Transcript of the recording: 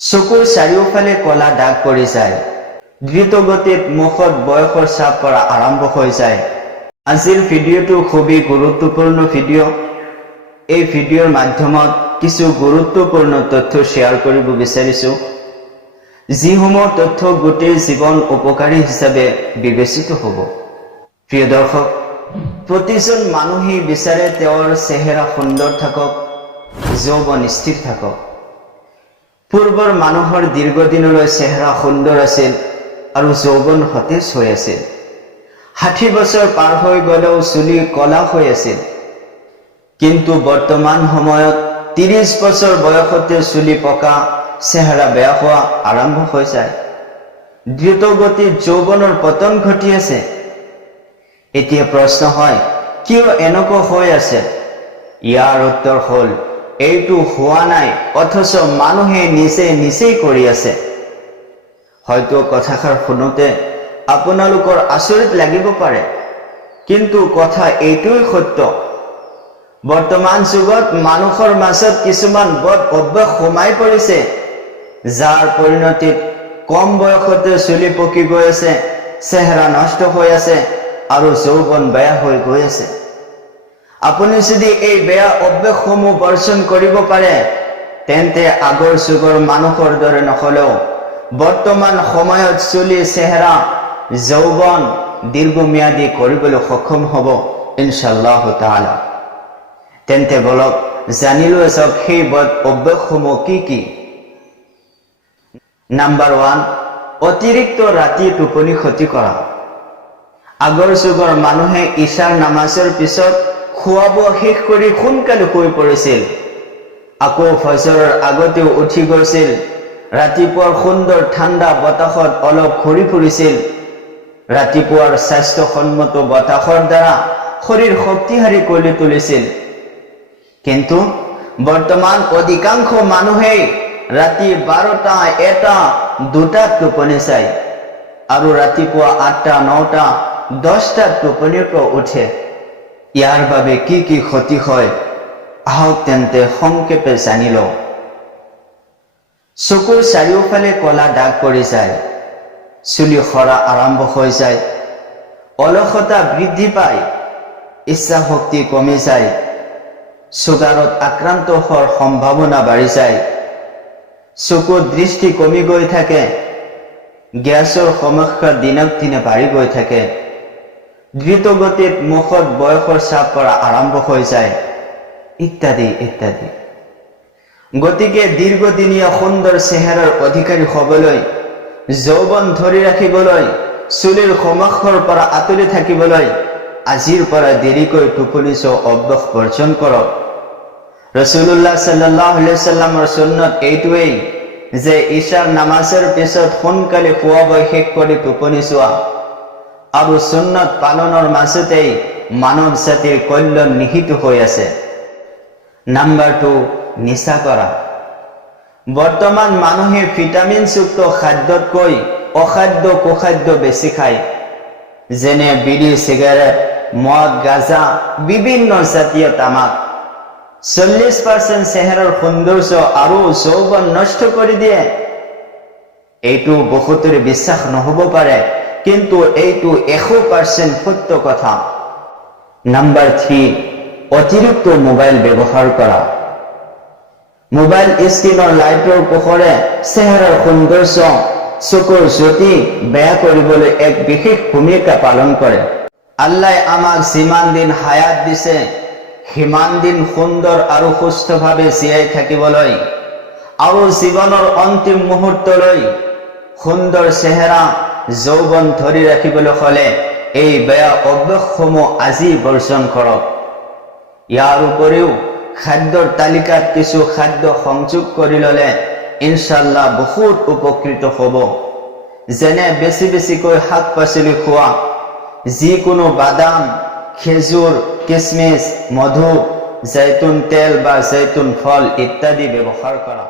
চকুৰ চাৰিওফালে কলা দাগ পৰি যায়। দ্ৰুতগতিত মুখত বয়সৰ চাপ পৰা আৰম্ভ হৈ যায়। আজিৰ ভিডিঅ'টো খুবেই গুৰুত্বপূৰ্ণ ভিডিঅ'। এই ভিডিঅ'ৰ মাধ্যমত কিছু গুৰুত্বপূৰ্ণ তথ্য শ্বেয়াৰ কৰিব বিচাৰিছো, যিসমূহ তথ্য গোটেই জীৱন উপকাৰী হিচাপে বিবেচিত হ'ব। প্ৰিয় দৰ্শক, প্ৰতিজন মানুহেই বিচাৰে তেওঁৰ চেহেৰা সুন্দৰ থাকক, যৌৱন স্থিৰ থাকক। পূৰ্বৰ মানুহৰ দীৰ্ঘদিনলৈ চেহেৰা সুন্দৰ আছিল আৰু যৌৱন সতেজ হৈ আছিল। 60 বছৰ পাৰ হৈ গ'লেও চুলি কলা হৈ আছিল। কিন্তু বৰ্তমান সময়ত 30 বছৰ বয়সতে চুলি পকা, চেহেৰা বেয়া হোৱা আৰম্ভ হৈ যায়। দ্ৰুতগতিত যৌৱনৰ পতন ঘটি আছে। এতিয়া প্ৰশ্ন হয়, কিয় এনেকুৱা হৈ আছে? ইয়াৰ উত্তৰ হ'ল, এইটো হোৱা নাই, অথচ মানুহে নিজেই কৰি আছে। হয়তো কথাষাৰ শুনোতে আপোনালোকৰ আচৰিত লাগিব পাৰে, কিন্তু কথা এইটোৱেই সত্য। বৰ্তমান যুগত মানুহৰ মাজত কিছুমান বদ অভ্যাস সোমাই পৰিছে, যাৰ পৰিণতিত কম বয়সতে চুলি পকি গৈ আছে, চেহেৰা নষ্ট হৈ আছে আৰু যৌৱন বেয়া হৈ গৈ আছে। আপুনি যদি এই বেয়া অভ্যাসসমূহ বৰ্জন কৰিব পাৰে, তেন্তে আগৰ যুগৰ মানুহৰ দৰে নহলেও বৰ্তমান সময়ত চুলি, চেহেৰা, যৌৱন দীৰ্ঘম্যাদী কৰিবলৈ সক্ষম হ'ব ইনশাআল্লাহ তাআলা। তেন্তে বলক জানি লোৱা যাওক সেই বদ অভ্যাসসমূহ কি কি। নাম্বাৰ 1, অতিৰিক্ত ৰাতি টোপনি ক্ষতি কৰা। আগৰ যুগৰ মানুহে ঈশাৰ নামাজৰ পিছত খোৱা বোৱা শেষ কৰি সোনকালে শুই পৰিছিল। আকৌ ফজৰৰ আগতেও উঠি গৈছিল। ৰাতিপুৱাৰ সুন্দৰ ঠাণ্ডা বতাহত অলপ ঘূৰি ফুৰিছিল। ৰাতিপুৱাৰ স্বাস্থ্যসন্মত বতাহৰ দ্বাৰা শৰীৰ শক্তিশালী কৰি তুলিছিল। কিন্তু বৰ্তমান অধিকাংশ মানুহেই ৰাতি 12টা, 1টা, 2টাত টোপনি যায় আৰু ৰাতিপুৱা 8টা, 9টা, 10টাত টোপনিৰ পৰা উঠে। ইয়াৰ বাবে কি কি ক্ষতি হয়, আহক তেন্তে সংক্ষেপে জানি লওঁ। চকুৰ চাৰিওফালে কলা দাগ পৰি যায়, চুলি সৰা আৰম্ভ হৈ যায়, অলসতা বৃদ্ধি পায়, ইচ্ছা শক্তি কমি যায়, চুগাৰত আক্ৰান্ত হোৱাৰ সম্ভাৱনা বাঢ়ি যায়, চকুৰ দৃষ্টি কমি গৈ থাকে, গেছৰ সমস্যা দিনক দিনে বাঢ়ি গৈ থাকে, দ্ৰুতগতিত মুখত বয়সৰ চাপ পৰা আৰম্ভ হৈ যায়, ইত্যাদি ইত্যাদি। গতিকে দীৰ্ঘদিনীয়া সুন্দৰ চেহেৰাৰ অধিকাৰী হ'বলৈ, যৌৱন ধৰি ৰাখিবলৈ, চুলিৰ সমস্যাৰ পৰা আঁতৰি থাকিবলৈ আজিৰ পৰা দেৰিকৈ টোপনি যোৱা অভ্যাস বৰ্জন কৰক। ৰাসূলুল্লাহ সাল্লাল্লাহু আলাইহি ওয়াসাল্লামৰ সুন্নত এইটোৱেই যে ঈশাৰ নামাজৰ পিছত সোনকালে খোৱা বোৱা শেষ কৰি টোপনি যোৱা, আৰু সুন্নত পালনৰ মাজতেই মানৱ জাতিৰ কল্যাণ নিহিত হৈ আছে। নাম্বাৰ 2, নিচা কৰা। বৰ্তমান মানুহে ভিটামিনযুক্ত খাদ্যতকৈ অখাদ্য কুখাদ্য বেছি খায়, যেনে বিড়ি, চিগাৰেট, মদ, গাঁজা, বিভিন্ন জাতীয় তামাক। 40% চেহেৰাৰ সৌন্দৰ্য আৰু যৌৱন নষ্ট কৰি দিয়ে। এইটো বহুতৰে বিশ্বাস নহব পাৰে, কিন্তু এইটো 100% সত্য কথা। নাম্বাৰ 3, অতিৰিক্ত মোবাইল ব্যৱহাৰ কৰা। মোবাইল স্ক্ৰীনৰ লাইটৰ পোহৰে চেহেৰাৰ সৌন্দৰ্য, চকুৰ জ্যোতি বেয়া কৰিবলৈ এক বিশেষ ভূমিকা পালন কৰে। আল্লাহ আমাক যিমান দিন হায়াত দিছে, সিমান দিন সুন্দৰ আৰু সুস্থভাৱে জীয়াই থাকিবলৈ আৰু জীৱনৰ অন্তিম মুহূৰ্তলৈ সুন্দৰ চেহেৰা, যৌৱন ধৰি ৰাখিবলৈ হ'লে এই বেয়া অভ্যাসসমূহ আজি বৰ্জন কৰক। ইয়াৰ উপৰিও খাদ্যৰ তালিকাত কিছু খাদ্য সংযোগ কৰি ল'লে ইনশাআল্লাহ বহুত উপকৃত হ'ব। যেনে বেছিকৈ শাক পাচলি খোৱা, যিকোনো বাদাম, খেজুৰ, কিচমিচ, মধু, জৈতুন তেল বা জৈতুন ফল ইত্যাদি ব্যৱহাৰ কৰা।